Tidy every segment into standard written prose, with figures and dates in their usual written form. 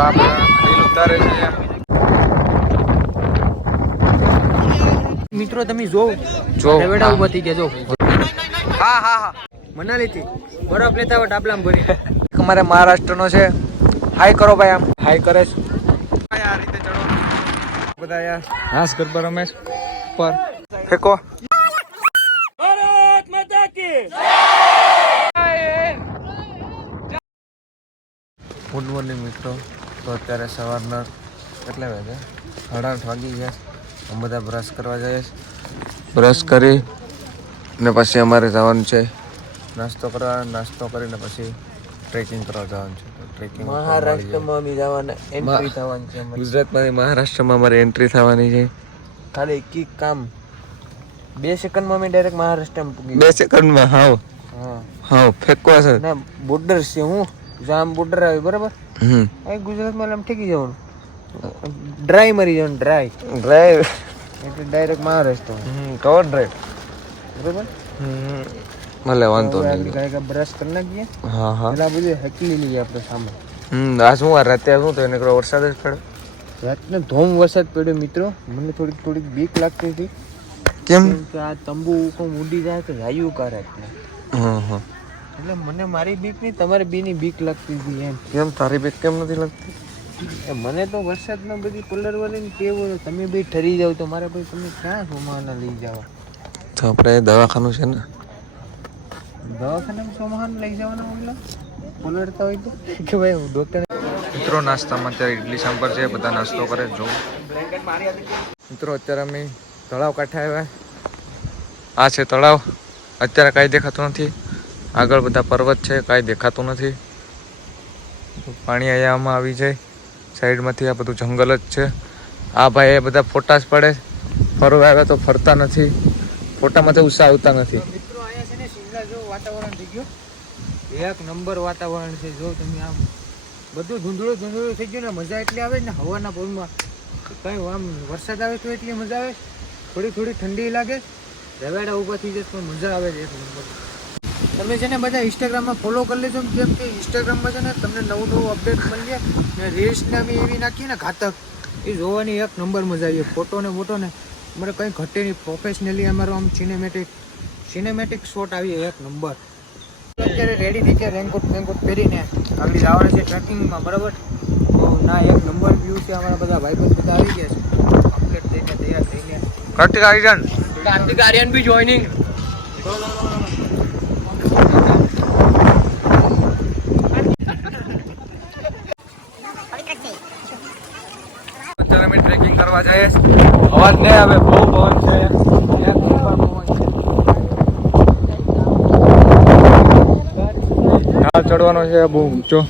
આપણે રીલ ઉતારે છે મિત્રો તમે જો રેવેડા ઉભા થઈ ગયા જો હા હા હા મનાલી થી બરફ લેતા હોય ડાબલામાં ભરી અમારે મહારાષ્ટ્રનો છે હાઈ કરો ભાઈ આમ હાઈ કરે છે આ રીતે ચડવાનું બધા યાર હાસ ગરબા રમેશ પર ફેંકો ભારત માતા કી ગુડ મોર્નિંગ મિત્રો તો અત્યારે સવારના કેટલા વાગે 8:30 વાગી ગયા અમે બધા બ્રશ કરવા જઈએ બ્રશ કરી ને પછી અમારે જવાનું છે નાસ્તો કરવા નાસ્તો કરીને પછી ટ્રેકિંગ કરવા જવાનું છે ટ્રેકિંગ મહારાષ્ટ્રમાં અમે જવાના એન્ટ્રી થવાની છે ગુજરાતમાંથી મહારાષ્ટ્રમાં અમારે એન્ટ્રી થવાની છે ખાલી એક કામ 2 સેકન્ડમાં અમે ડાયરેક્ટ મહારાષ્ટ્રમાં પૂગી 2 સેકન્ડમાં હાવ હાવ ફેંકવા છે ના બોર્ડર છે હું જામ બોર્ડર આવે બરાબર અહીં ગુજરાતમાં આમ ઠેકી જવાનું ડ્રાય મરી જવાનું ડ્રાય એટલે ડાયરેક્ટ મહારાષ્ટ્ર કવર ડ્રાઈવ બરાબર ભલે વાંધો નહીં ગાય બ્રશ કરી નાખીએ હા હા એટલે બધું હેકલી લઈએ આપણે સામે આ શું વાર રાતે શું તો એને વરસાદ જ પડ્યો રાતનો ધોમ વરસાદ પડ્યો મિત્રો મને થોડીક બીક લાગતી હતી કેમ કે આ તંબુ કોમ ઉડી જાય તો હાયું કરે એટલે મને મારી બીક નહીં તમારી બીની બીક લાગતી હતી એમ કેમ તારી બીક કેમ નથી લાગતી મને તો વરસાદમાં બધી કલર વાળી કેવું તમે બી ઠરી જાવ તો મારે ભાઈ તમે ક્યાં સોમાના લઈ જાવ તો આપણે દવાખાનું છે ને દવાખાનામાં સોમાન લઈ જવાના ઓલા પલળતા હોય તો કે ભાઈ ડોક્ટર મિત્રો નાસ્તામાં અત્યારે ઇડલી સાંભાર છે બધા નાસ્તો કરે જો મિત્રો અત્યારે અમે તળાવ કાંઠે આવ્યા આ છે તળાવ અત્યારે કાંઈ દેખાતું નથી આગળ બધા પર્વત છે કાંઈ દેખાતું નથી પાણી અહીંયામાં આવી જાય સાઈડમાંથી આ બધું જંગલ જ છે આ ભાઈ એ બધા ફોટા જ પડે ફરવા આવ્યા તો ફરતા નથી ફોટામાંથી ઉત્સાહ આવતા નથી મિત્રો અહીંયા છે ને શિમલા જેવું વાતાવરણ થઈ ગયું એક નંબર વાતાવરણ છે જો તમે આમ બધું ધૂંધળું થઈ ગયું ને મજા એટલી આવે ને હવાના પગમાં કઈ આમ વરસાદ આવે તો એટલી મજા આવે થોડી ઠંડી લાગે રવેડા ઊભા થઈ જાય તો મજા આવે છે એક નંબર તમે છે ને બધા ઇન્સ્ટાગ્રામમાં ફોલો કરી લેજો કેમ કે ઇન્સ્ટાગ્રામમાં છે ને તમને નવું અપડેટ મળીએ ને રીલ્સને અમે એવી નાખીએ ને ઘાતક એ જોવાની એક નંબર મજા આવી ફોટો ને અમારે કંઈ ઘટે નહીં પ્રોફેશનલી અમારો આમ સિનેમેટિક શોટ આવી એક નંબર અત્યારે રેડી થઈ ગયા રેનકોટ પહેરીને આગળ જવાના છે ટ્રેકિંગમાં બરાબર તો ના એક નંબર વ્યૂ છે અમારા બધા ભાઈબંધ બધા આવી ગયા છે કમ્પ્લીટ થઈને તૈયાર થઈને કાર્તિક આર્યન બી જોઈનિંગ અત્યારે અમે ટ્રેકિંગ કરવા જઈએ અવાજ નહીં આવે બહુ પવન છે ચડવાનો છે બહુ ઊંચો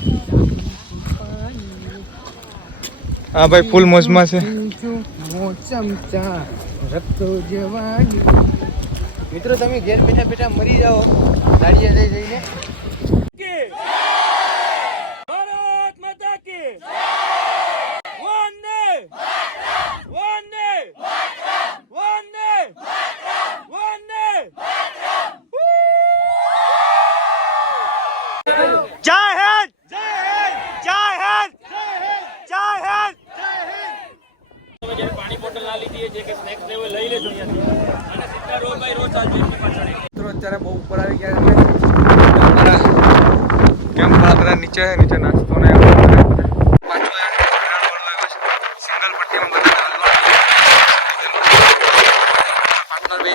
હા ભાઈ ફૂલ મોજમાં છે મિત્રો તમે ઘેર બેઠા મરી જાઓ દાડિયા જઈને ભારત માતા કી વંદે વંદે વંદે વંદે જય હિન્દ જય હિન્દ જય હિન્દ પાણી બોટલ ના લીધી છે કે સ્નેક્સ લેવો લઈ લેજો અહીંયાથી અને સીધા રોજ બાય રોજ ચાલજો મિત્રો અત્યારે બહુ ઉપર આવી ગયા એટલે કેમ બધા નીચે નાસ્તો ને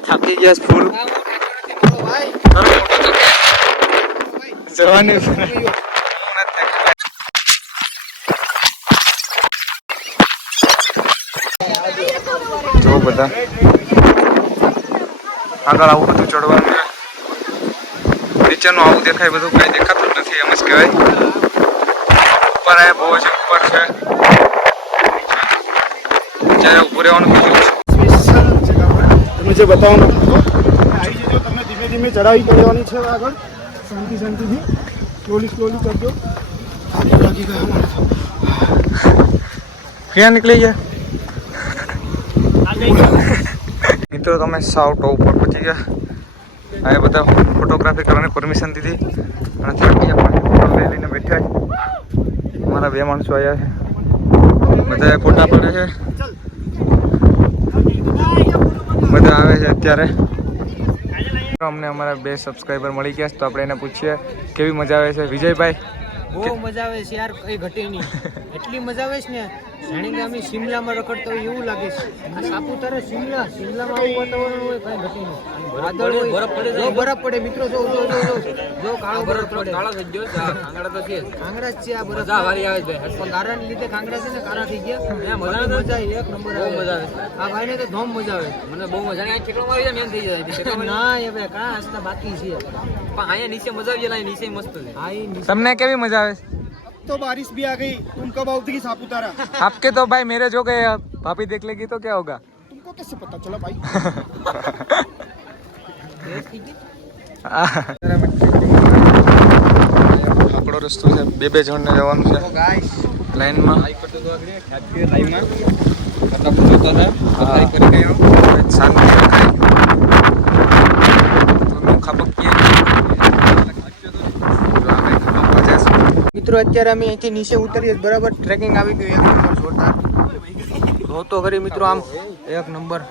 થાકી ગયા ફૂલ જવાની જો બધા આગળ આવું બધું ચડવાનું છે નીચેનું આવું દેખાય બધું કઈ દેખાતું જ નથી એમ જ કહેવાય ઉપર આ બહુ જ ઉપર છે જ્યારે ઉભું રહેવાનું કીધું તમે જે બતાવવાનું આવી જજો તમને ધીમે ધીમે ચડાવી કરવાની છે આગળ શાંતિથી સ્લોલી કરજો લાગી ગયા ક્યાં નીકળી ગયા મિત્રો તમે સાવ ટોપ ઉપર પહોંચી ગયા આ બધા ફોટોગ્રાફી કરવાની પરમિશન દીધી અને થાકી ગયા ફોટો લઈને બેઠા અમારા 2 માણસો આવ્યા છે બધા ફોટા પડે છે, બધા આવે છે અત્યારે. અમને અમારા 2 સબસ્ક્રાઈબર મળી ગયા છે, તો આપણે એને પૂછીએ કેવી મજા આવે છે. વિજયભાઈ, બહુ મજા આવે છે યાર, કઈ ઘટે નહીં. એટલી મજા આવે છે ને, જાણે કે અમે શિમલામાં રખડતા હોય એવું લાગે છે. આ સાપુતારા શિમલામાં આવું વાતાવરણ હોય, કઈ ઘટે નહીં. વાદળ હોય, બરફ પડે મિત્રો, જો કાળો બરફ પડે. કાંગડા તો છે, કાંગડા જ છે આ બરફ. પણ કારાને લીધે કાંગડા છે ને, કારા થઈ ગયા. મજા એક નંબર, બહુ મજા આવે. આ ભાઈને તો ધોમ મજા આવે. મને બહુ મજા આવે. કેટલો મારી જાય એમ થઈ જાય. ના હવે કાં હસતા બાકી છે, પણ અહીંયા નીચે મજા આવી જાય. નીચે મસ્ત છે. હા, તમને કેવી મજા આવે? तो बारिश भी आ गई. तुम कब आओगी सापुतारा? आपके तो भाई मेरे जो गए, भाभी देख लेगी तो क्या होगा? तुमको कैसे पता चला भाई? આપણો રસ્તો છે, 2 જણને જવાનું છે લાઈનમાં. શાંતિ મિત્રો અત્યારે અમે અહીંથી નીચે ઉતરીએ બરાબર. ટ્રેકિંગ આવી ગયું એક નંબર જોરદાર. તો ખરી મિત્રો, આમ એક નંબર.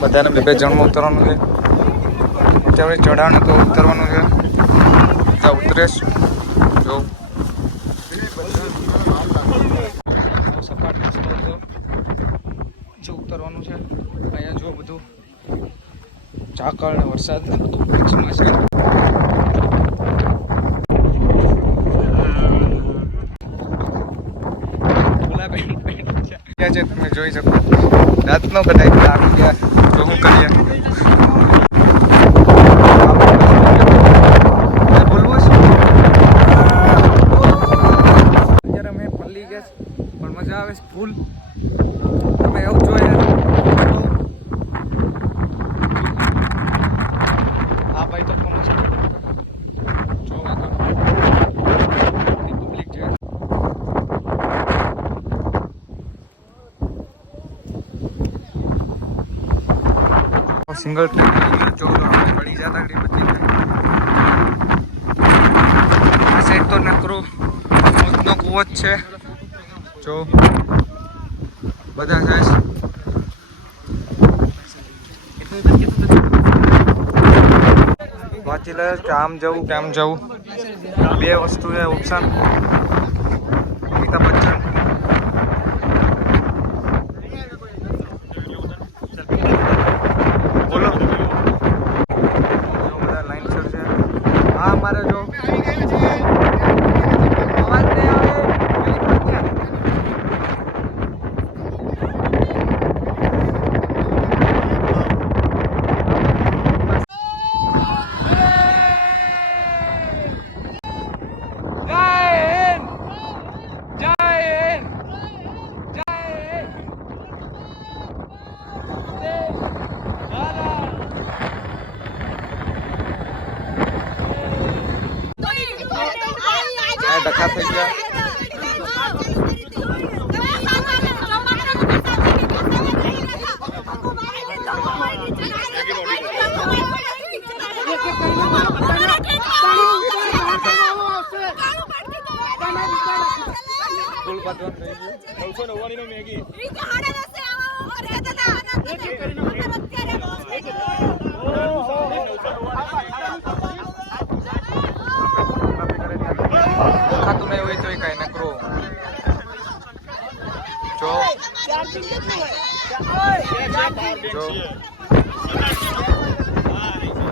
બધાને 2 જણમાં ઉતરવાનું છે. અત્યારે ચઢાણ તો ઉતરવાનું છે, બધા ઉતરેશ. જો સપાટ રસ્તો છે, ઉતરવાનું છે. અહીંયા જો બધું ઝાકળ ને વરસાદ ને બધું વચમાં છે. છે તમે જોઈ શકો, રાત નો કદાચ આવી ગયા તો શું કરીએ. બોલવું છે અત્યારે અમે પલ્લી ગયા પણ મજા આવે છે ફૂલ. તમે એવું જોઈએ આ ભાઈ તો કોણ છે જો પબ્લિક છે. સિંગલ ટ્રેન પડી જતા બચી આ સાઈડ તો નકરો મોતનો કૂવો જ છે. જો બધા જાય વાંચી લે કે આમ જવું કે આમ જવું. 2 વસ્તુ છે ઓપ્શન. અમિતાભ બચ્ચન બોલો. બધા લાઈન સર છે. હા મારે જો અવાજ નહીં આવે. ડખા થઈ ગયા. ફૂલ પાટવાનું થઈ ગયું. 999 નો મેગી. ખાતું નહીં હોય તો કઈ નકરો જો જો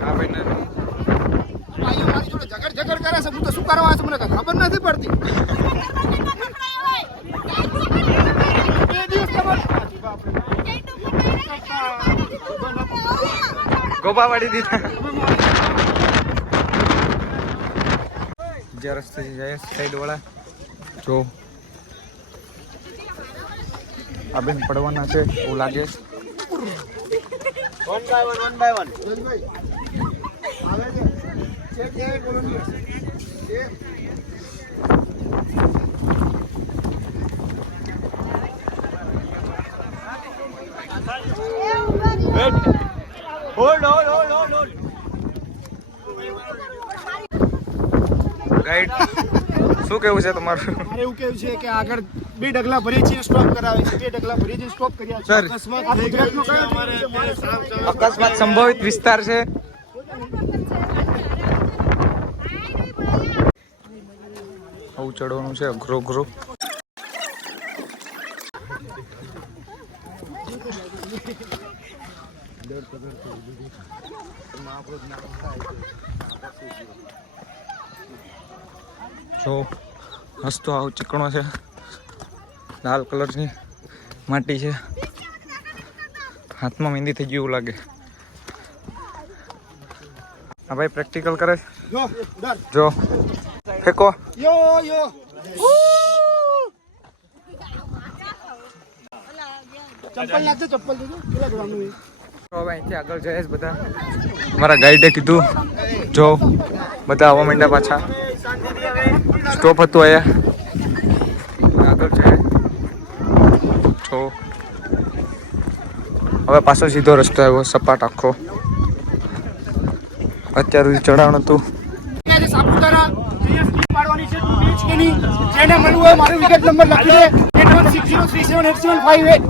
આ ભાઈને ઝઘડ કરે છે. હું તો શું કરવા છે મને ખબર નથી પડતી. 2 દિવસ ગોપા વાળી દીધા. બીજા રસ્તેથી જાય સાઈડ વાળા. જો આ બેન પડવાના છે એવું લાગે. 1 by 1 આવે છે. ચેક એ કોલોની છે. હોલ્ડ ગાઈડ શું કેવું છે તમારું? મારે એવું કેવું છે કે આગળ 2 ડગલા ભરી છે સ્ટોપ કરાવે છે, 2 ડગલા ભરી છે સ્ટોપ કર્યા છે. સર, આ ગુજરાતનો કયો જિલ્લો છે? અકસ્માત સંભવિત વિસ્તાર છે. આવું ચડવાનું છે અઘરો અઘરો. જો રસ્તો આવો ચીકણો છે, લાલ કલરની માટી છે, હાથમાં મહેંદી થઈ ગયું એવું લાગે. હા ભાઈ પ્રેક્ટિકલ કરે. જો ડર જો ફેંકો. યો ચપ્પલ નાખજો, ચપ્પલ દેજો. કેટલા ગ્રામનું છે? હવે અહીંથી આગળ જઈએ બધા. મારા ગાઈડે કીધું જો બધા આવવા માંડ્યા પાછા. સ્ટોપ હતું અહીંયા, આગળ જઈએ જો. હવે પાછો સીધો રસ્તો આવ્યો સપાટ આખો. અત્યાર સુધી ચઢાણ હતું. સાપુતારા પાડવાની છે બીચ કે નહીં, જેને મળવું હોય મારો વિકેટ નંબર લખી દે 8160378758.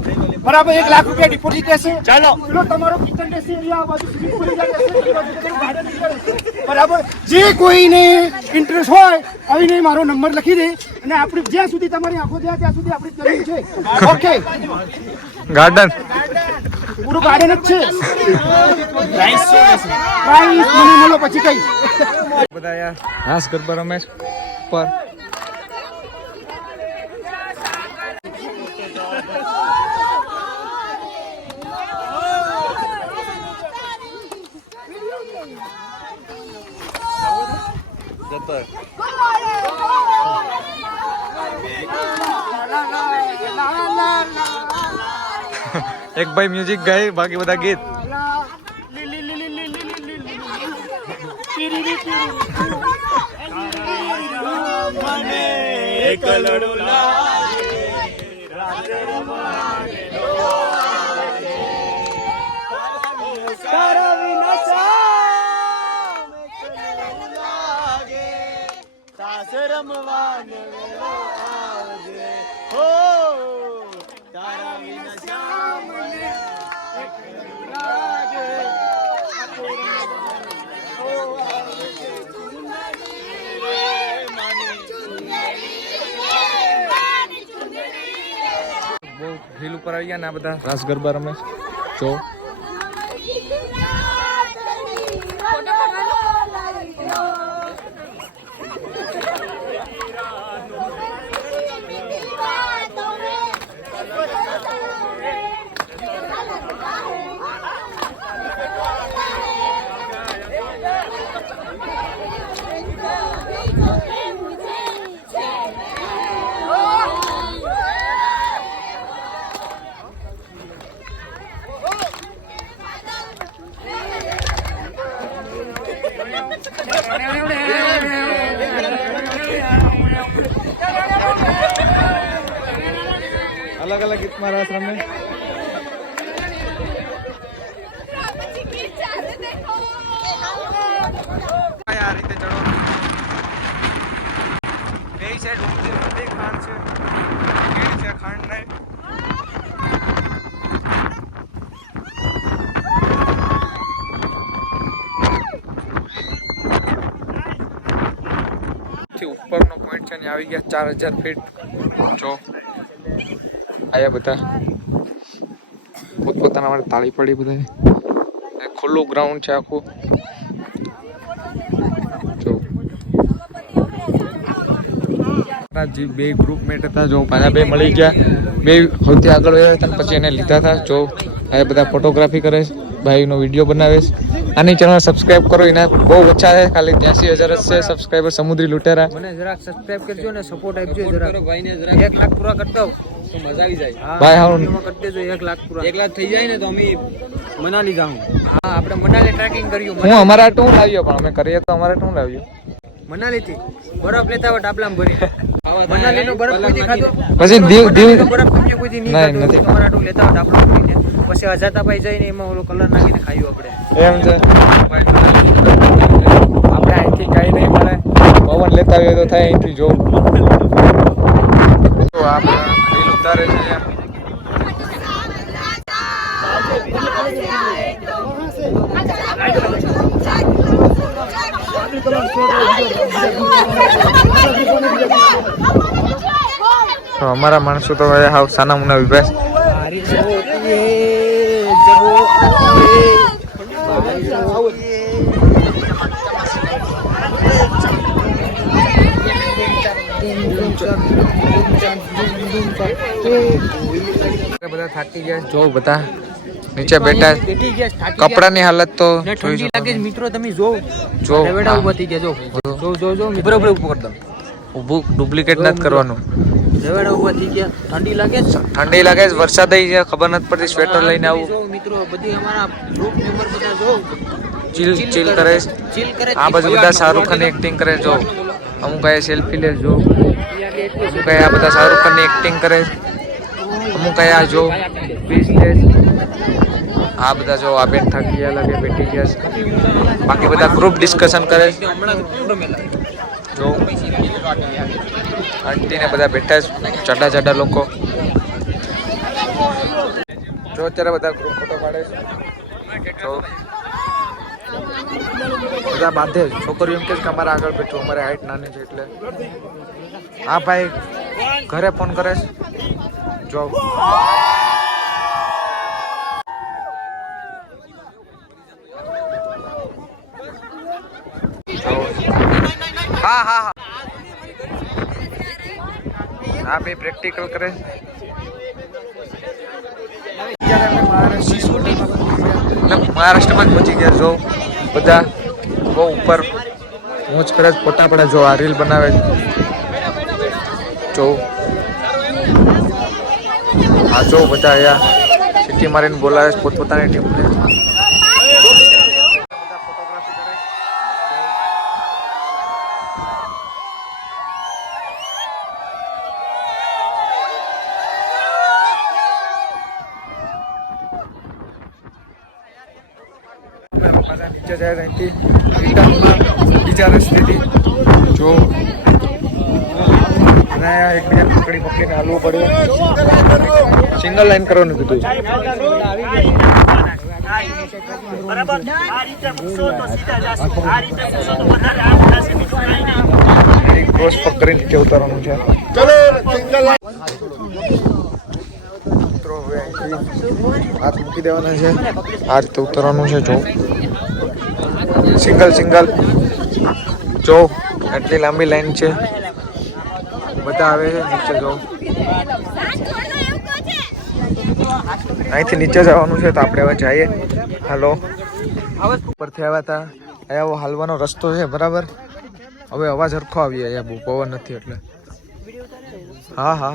બરાબર 1 લાખ રૂપિયા ડિપોઝિટ રહેશે. ચાલો પેલો તમારો કિચન રહેશે એરિયા આ બાજુ સુધી ખુલી જાય. બરાબર જે કોઈને ઇન્ટરેસ્ટ હોય આવીને મારો નંબર લખી દે અને આપણે જ્યાં સુધી તમારી આંખો જાય ત્યાં સુધી આપણી જમીન છે. ઓકે ગાર્ડન પૂરું ગાર્ડન જ છે. પ્રાઇસ મને મળો પછી કઈ બધા યાર રાસ ગરબા રમે પર. એક ભાઈ મ્યુઝિક ગાય, બાકી બધા ગીત. બહુ હિલ ઉપર આવી ગયા ને આ બધા રાસ ગરબા રમે જો. અલગ અલગ ગીતમાં રાસ રમે. આ રીતે ચડવાનું. બે સાઈડ ઊંધી ખાંડ છે, કેળ છે, ખાંડ નહીં. ઉપરનો પોઈન્ટ છે ને આવી ગયા 4000 ફીટ. જો આયા બધા પોતપોતાના માટે તાળી પડી. બધા ખુલ્લું ગ્રાઉન્ડ છે આખું. જો જે બે ગ્રુપમેટ હતા જો પાછા બે મળી ગયા. બે સૌથી આગળ ગયા હતા પછી એને લીધા હતા. જો આ બધા ફોટોગ્રાફી કરે છે, ભાઈનો વિડીયો બનાવે છે. આની ચેનલ સબસ્ક્રાઇબ કરો. એના બહુ ઓછા છે, ખાલી 83,000 જ છે સબસ્ક્રાઇબર. સમુદ્રી લૂંટેરા મને જરાક સબસ્ક્રાઇબ કરજો ને સપોર્ટ આપજો જરાક. ભાઈને જરાક 1 લાખ પૂરા કરી દઉં તો મજા આવી જાય. ભાઈ હા કરી દેજો 1 લાખ પૂરા. 1 લાખ થઈ જાય ને તો અમે મનાલી જાઉં. હા આપણે મનાલી ટ્રેકિંગ કર્યું. હું અમારા હાટું હું લાવ્યો, પણ અમે કરીએ તો અમારા હાટું હું લાવ્યો. મનાલી થી બરફ લેતા હોય ડાબલામાં ભરી. મનાલી નો બરફ કોઈ ખાધો પછી દીવ બરફ તમને કોઈ નહીં ખાધો. તમારા હાટું લેતા હોય ડાબલામાં ભરીને પછી અજાતાભાઈ જઈને એમાં ઓલો કલર નાખીને ખાયું આપણે. એમ છે. આપણે અહીંથી કઈ નહીં મળે, પવન લેતા આવીએ તો થાય અહીંથી જો આપણે રીલ ઉતારે છે તો અમારા માણસો તો હવે હાવ સાના મુના વિભાસ બધા થાકી ગયા જો બધા નીચે બેઠા કપડાની હાલત તો ઠંડી લાગે મિત્રો તમે જો જો રેવેડા ઉભા થઈ ગયા જો બરોબર ઉપર કરી દો ઊભું ડુપ્લિકેટ નથી કરવાનું રેવેડા ઉભા થઈ ગયા ઠંડી લાગે ઠંડી લાગે છે વરસાદ આવી છે ખબર નથી પડતી સ્વેટર લઈને આવું જો મિત્રો બધી અમારા ગ્રુપ મેમ્બર બધા જો ચીલ કરે આ બાજુ બધા શાહરુખ ખાન એક્ટિંગ કરે જો અમુક આ સેલ્ફી લે જો અમુક આ બધા શાહરુખ ખાન ની એક્ટિંગ કરે અમુક આ જો પીસ લે આ બધા જો આ બેન થાકી ગયા લાગે બેઠી ગયા બાકી બધા ગ્રુપ ડિસ્કશન કરે જો આંટી ને બધા બેઠા ચડા ચડા લોકો જો અત્યારે બધા ગ્રુપ ફોટો પાડે તો બધા બાંધે છોકરીઓ એમ કે અમારે આગળ બેઠું અમારે હાઈટ નાની છે એટલે હા ભાઈ ઘરે ફોન કરે જો હા હા હા હા ભાઈ પ્રેક્ટિકલ કરે મહારાષ્ટ્રમાં જ પહોંચી ગયા જો બધા બહુ ઉપર મોજ કરે ફોટા પડે જો આ રીલ બનાવે જો આ જો બધા અહીંયા સિટી મારીને બોલાવે પોતપોતાની ટીમને નીચે જાય અહીંથી બીજા રસ્તેથી જો એકબીજા પકડીને હાલવું પડ્યું સિંગલ લાઈન કરવાનું કીધું ક્રોસ પગ કરીને નીચે ઉતારવાનું છે હાથ મૂકી દેવાના છે આ રીતે ઉતરવાનું છે જો સિંગલ જો એટલી લાંબી લાઈન છે બધા આવે છે નીચે જો અહીંથી નીચે જવાનું છે તો આપણે હવે જઈએ હાલો ઉપરથી આવ્યા હતા અહીંયા હાલવાનો રસ્તો છે બરાબર હવે અવાજ હરખો આવીએ અહીંયા બહુ પવન નથી એટલે હા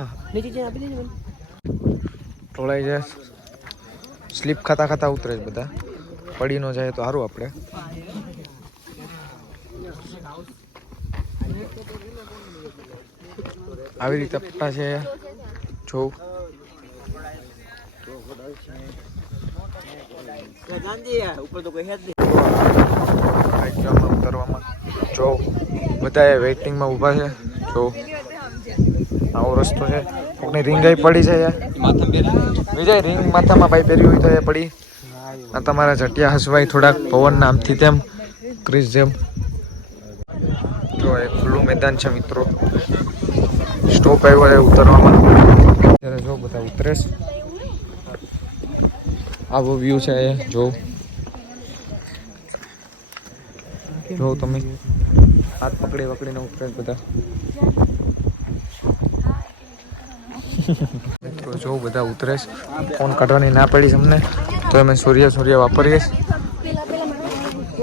ઢોળાઈ જાય સ્લીપ ખાતા ઉતરે જ બધા પડી ન જાય તો સારું આપણે આવી રીતે પટ્ટા છે જો ઉતરવામાં જો બધા વેઇટિંગમાં ઊભા છે જો આવો રસ્તો છે કોકની રિંગ પડી છે વિજય રિંગ માથામાં ભાઈ પહેરી હોય તો એ પડી આ તમારા જટિયા હસવાય થોડાક પવનના આમથી તેમ ક્રિસ જેમ જો એક ખુલ્લું મેદાન છે મિત્રો સ્ટોપ આવ્યો છે ઉતરવામાં ત્યારે જો બધા ઉતરે આવો વ્યૂ છે જો તમે હાથ પકડીને ઉતરે બધા મિત્રો જો બધા ઉતરે ફોન કાઢવાની ના પડી અમને તો અમે સૂર્ય વાપરીએ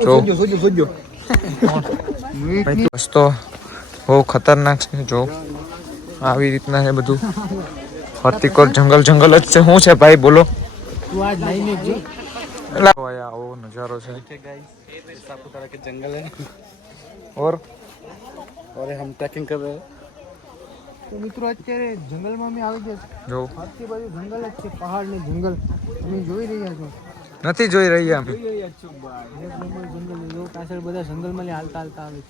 જો રસ્તો બહુ ખતરનાક છે જો આવી રીતના છે બધું ફરતીકોર જંગલ જ છે શું છે ભાઈ બોલો આવો નજારો છે सापुतारा के जंगल है और हम ट्रैकिंग कर रहे हैं તો મિત્રો અત્યારે જંગલમાં અમે આવી ગયા જો આખી બાજુ જંગલ જ છે પહાડ ને જંગલ તમે જોઈ રહ્યા છો નથી જોઈ રહ્યા અમે જંગલ જો પાછળ બધા જંગલમાં હાલતા આવે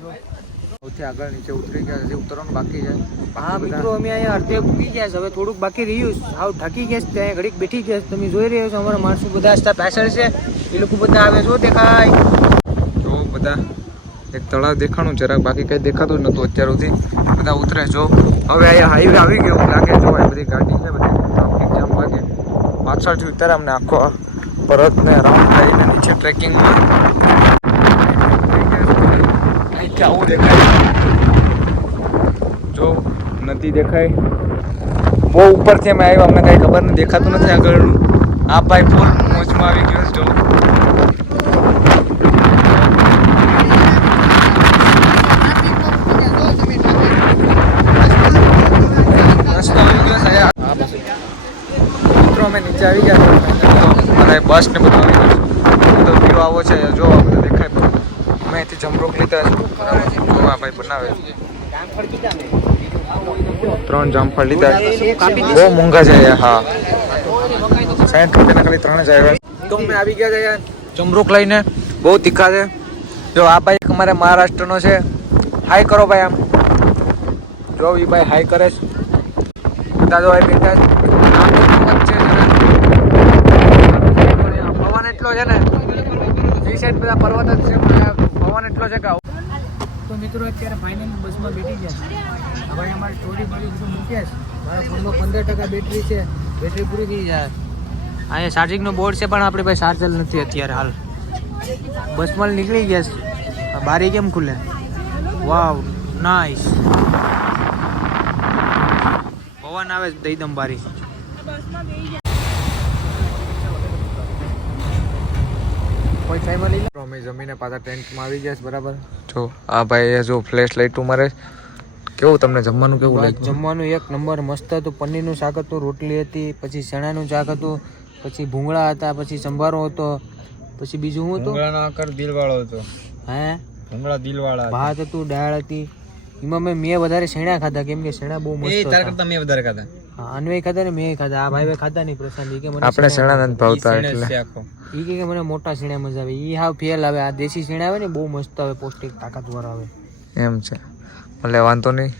સૌથી આગળ નીચે ઉતરી ગયા, હજી ઉતરવાનું બાકી છે. હા મિત્રો, અમે અહીંયા અડધે પૂગી ગયા છે, હવે થોડુંક બાકી રહ્યું છે. હાવ થાકી ગયા છે, ત્યાં ઘડીક બેઠી ગયા છે. તમે જોઈ રહ્યા છો અમારા માણસો બધા હતા પાછળ છે, એ લોકો બધા આવે જો દેખાય. જો બધા એક તળાવ દેખાણું જરાક, બાકી કઈ દેખાતું જ નતું અત્યાર સુધી. બધા ઉતરે જો. હવે અહીંયા હાઈવે આવી ગયો લાગે. જો આ બધી ગાડી છે, બધી ટ્રાફિક જામ લાગે. પાછળથી ઉતારે અમને આખો પરતને રાઉન્ડ કરીને નીચે ટ્રેકિંગમાં. અહીંથી આવું દેખાય, જો નદી દેખાય. બહુ ઉપરથી અમે આવ્યા, અમને કાંઈ ખબર નથી, દેખાતું નથી આગળનું. આ ભાઈ ફૂલ મોજમાં આવી ગયો છે. જો મિત્રો અમે નીચે આવી ગયા અને બસ ને બધું આવી ગયું. બધો વ્યૂ આવો છે, જો આ બધું દેખાય. અમે અહીંથી જમરૂક લીધા છે, જોવા ભાઈ બનાવે. 3 જામફળ લીધા, બહુ મોંઘા છે યાર. હા, 60 રૂપિયાના ખાલી 3 જ આવ્યા. તો અમે આવી ગયા છે યાર જમરૂક લઈને, બહુ તીખા છે. જો આ ભાઈ અમારે મહારાષ્ટ્રનો છે. હાઈ કરો ભાઈ. આમ જો એ ભાઈ હાઈ કરે છે. બધા જો બેઠા છે. પવન એટલો છે ને, એ સાઈડ બધા પર્વત જ છે, પવન એટલો છે કે. તો મિત્રો અત્યારે ફાઇનલી બસમાં બેઠી ગયા. હવે અમારી સ્ટોરી બધી બધું મૂક્યા છે. મારા ફોનમાં 15% બેટરી છે, બેટરી પૂરી થઈ જાય. અહીંયા ચાર્જિંગનો બોર્ડ છે, પણ આપણી પાસે ચાર્જર નથી અત્યારે હાલ. બસમાં નીકળી ગયા છે. બારી કેમ ખુલે? વાવ, નાઈસ. પવન આવે છે દઈદમ બારી. કોઈ ચાઈમાં લઈ લે. અમે જમીને પાછા ટેન્ટમાં આવી ગયા છે બરાબર. જો આ ભાઈ જો ફ્લેશ લાઇટ મારે. કેવું તમને જમવાનું કેવું લાગ્યું? જમવાનું એક નંબર મસ્ત હતું. પનીરનું શાક હતું, રોટલી હતી, પછી ચણાનું શાક હતું, પછી ભૂંગળા હતા, પછી સંભારો હતો, પછી બીજું શું હતું? ભૂંગળાનો આકાર દિલવાળો હતો. હે, ભૂંગળા દિલવાળા. ભાત હતું, દાળ હતી. એમાં મેં વધારે શેણા ખાધા, કેમ કે શેણા બહુ મસ્ત હતા. મેં વધારે ખાધા. હા, અન્વય ખાધા ને મેં ખાધા. આ ભાઈ ખાધા નહીં પ્રશાંત. કે મને આપણે શેણા નથી ભાવતા એટલે ઈ કે મને મોટા શેણા મજા આવે. ઈ હાવ ફેલ આવે. આ દેશી શેણા આવે ને બહુ મસ્ત આવે, પૌષ્ટિક તાકાતવાર આવે. એમ છે. ભલે વાંધો નહીં.